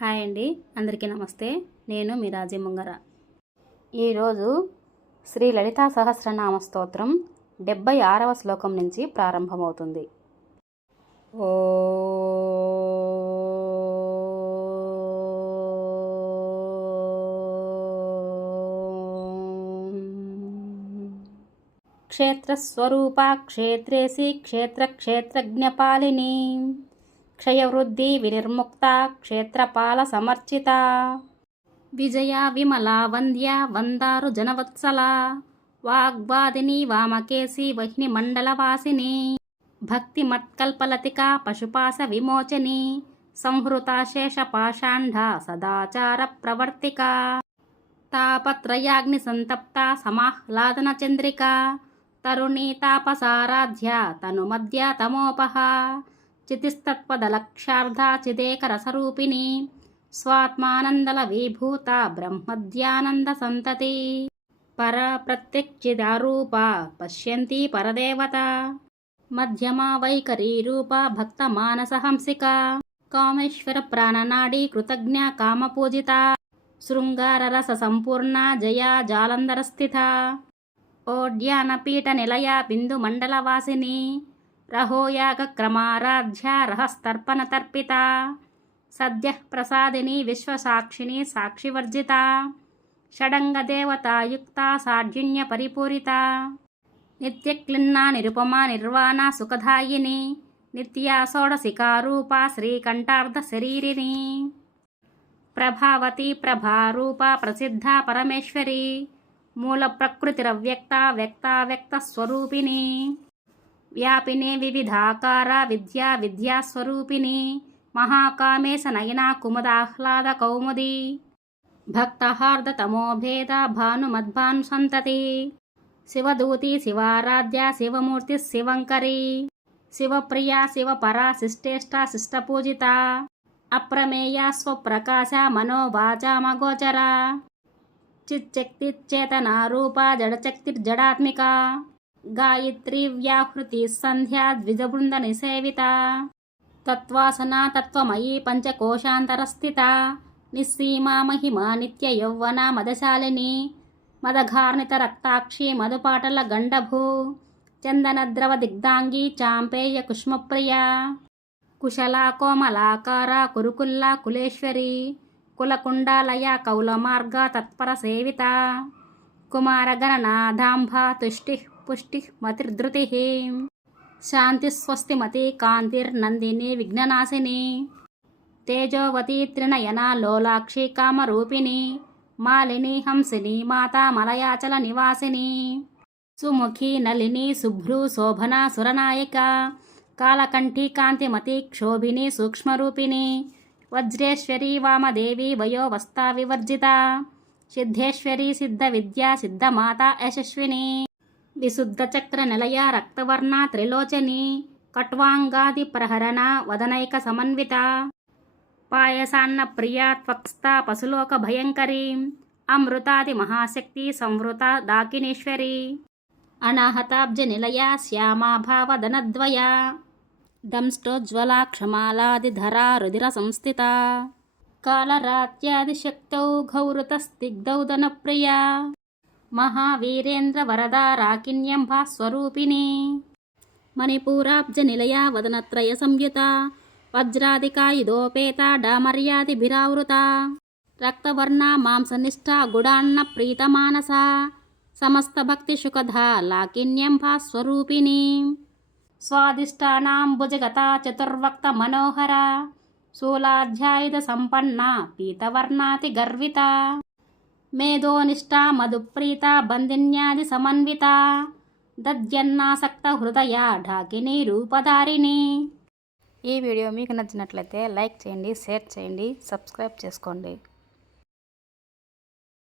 Hi అండి. అందరికీ నమస్తే. నేను మీ రాజీ ముంగర. ఈరోజు శ్రీ లలితా సహస్రనామ స్తోత్రం డెబ్బై ఆరవ శ్లోకం నుంచి ప్రారంభమవుతుంది. ఓ. క్షేత్రస్వరూపా క్షేత్రేసి క్షేత్రక్షేత్రజ్ఞపాలిని క్షయవృద్ధి వినిర్ముక్త క్షేత్రపాల సమర్చిత. విజయ విమల వంద్య వందారు జనవత్సల. వాగ్వాదిని వామకేసి వహ్ని మండలవాసిని. భక్తి మత్కల్పలతిక పశుపాస విమోచని. సంహృతాశేష శేషపాషాంఢ సదాచార ప్రవర్తిక. తాపత్రయాగ్ని సంతప్త సమాహ్లాదన చంద్రిక. తరుణీ తాపసారాధ్య తనుమధ్య తమోపహ. చితిస్తత్పదలక్షార్ధాచిదేకరసరూపిణి స్వాత్మానందల విభూత బ్రహ్మధ్యానంద సంతతి పర ప్రత్యక్షిదారూప పశ్యంతి పరదేవత మధ్యమా వైఖరీ రూప భక్త మానసహంసిక కామేశ్వర ప్రాణనాడి కృతజ్ఞ కామపూజిత శృంగారరస సంపూర్ణ జయా జాలంధర స్థిత ఓడ్యానపీఠ నిలయ బిందు మండలవాసిని రహోయాగ తర్పిత సద్య ప్రసాదిని విశ్వసాక్షిణి సాక్షివర్జిత. షడంగదేవతాయుక్త సాఢ్యుణ్య పరిపూరిత. నిత్యక్లిన్నా నిరుపమా నిర్వాణ సుఖదాయిని. నిత్యా షోడశికారూప శ్రీకంఠార్ధ శరీరిని. ప్రభావతి ప్రభారూప ప్రసిద్ధ పరమేశ్వరి. మూల ప్రకృతిరవ్యక్త వ్యక్త స్వరూపిణి. వ్యాపిని వివిధాకార విద్యా విద్యాస్వరూపిణి మహాకామేశ నయనా కుముదాహ్లాద కౌముది భక్తహార్ద తమోభేద భానుమద్భాను సంతతి శివదూతి శివారాధ్య శివమూర్తి శివంకరి. శివప్రియ శివపరా శిష్టేష్ట శిష్టపూజిత. అప్రమేయ స్వప్రకాశ మనోవాచామగోచర చిచ్చక్తిచేతనారూప జడశక్తిర్జడాత్మిక. గాయత్రి వ్యాహృతి సంధ్యా ద్విజబృంద నిసేవిత. తత్వాసనా తత్వమయీ పంచకోశాంతరస్థిత. నిస్సీమా మహిమ నిత్య యౌవన మదశాలిని. మదఘార్ణిత రక్తాక్షి మధుపాటల గండభూ. చందనద్రవ దిగ్ధాంగి చాంపేయ కుష్మప్రియ. కుశల కోమలాకార కురుకుల్లా కులేశ్వరి. కులకుండాలయ కౌలమార్గ తత్పర సేవిత. కుమారగణనాథాంభ తుష్టి పుష్టి మతిర్ధృతి శాంతి స్వస్తి మతి కాంతిర్నందిని విఘ్ననాశిని తేజోవతి త్రినయన లోలాక్షి కామరూపిణి మాలిని హంసిని మాతామలయాచల నివాసిని సుముఖి నలిని శుభ్రు శోభన సురనాయక కాలకంఠి కాంతిమతి క్షోభిని సూక్ష్మరూపిణి వజ్రేశ్వరి వామదేవి వయోవస్థా వివర్జిత సిద్ధేశ్వరి సిద్ధ విద్యా సిద్ధమాత యశస్విని విశుద్ధ చక్ర నిలయ రక్తవర్ణ త్రిలోచని కట్వాంగాది ప్రహరణ వదనైక సమన్విత. పాయసాన్న ప్రియా త్వక్స్త పశులోక భయంకరీ అమృతాది మహాశక్తి సంవృత దాకినేశ్వరి. అనాహతాబ్జ నిలయ శ్యామాభావదనద్వయ దంష్టోజ్వలా క్షమాలాదిధరా రుదిర సంస్థిత. కాలరాత్యాదిశక్తౌ ఘౌరుతస్తిగ్ధౌదనప్రియా మహావీరేంద్ర వరదా రాకిన్యంభా స్వరూపిణి. మణిపూరాబ్జ నిలయా వదనత్రయ సంయుత. వజ్రాదికాయుధోపేత డామర్యాదిభిరావృత. రక్తవర్ణ మాంసనిష్ట గుడాన్న ప్రీతమానస. సమస్త భక్తి సుఖధా లాకిన్యంభా స్వరూపిణి. స్వాదిష్టానాంభుజగత చతుర్వక్త మనోహర. శూలాధ్యాయుధ సంపన్న పీతవర్ణాతి గర్విత. మేధోనిష్ట మధుప్రీత బంధిన్యాది సమన్విత. దద్యన్నాసక్త హృదయ ఢాకిని రూపధారిణి. ఈ వీడియో మీకు నచ్చినట్లయితే లైక్ చేయండి షేర్ చేయండి సబ్స్క్రైబ్ చేసుకోండి.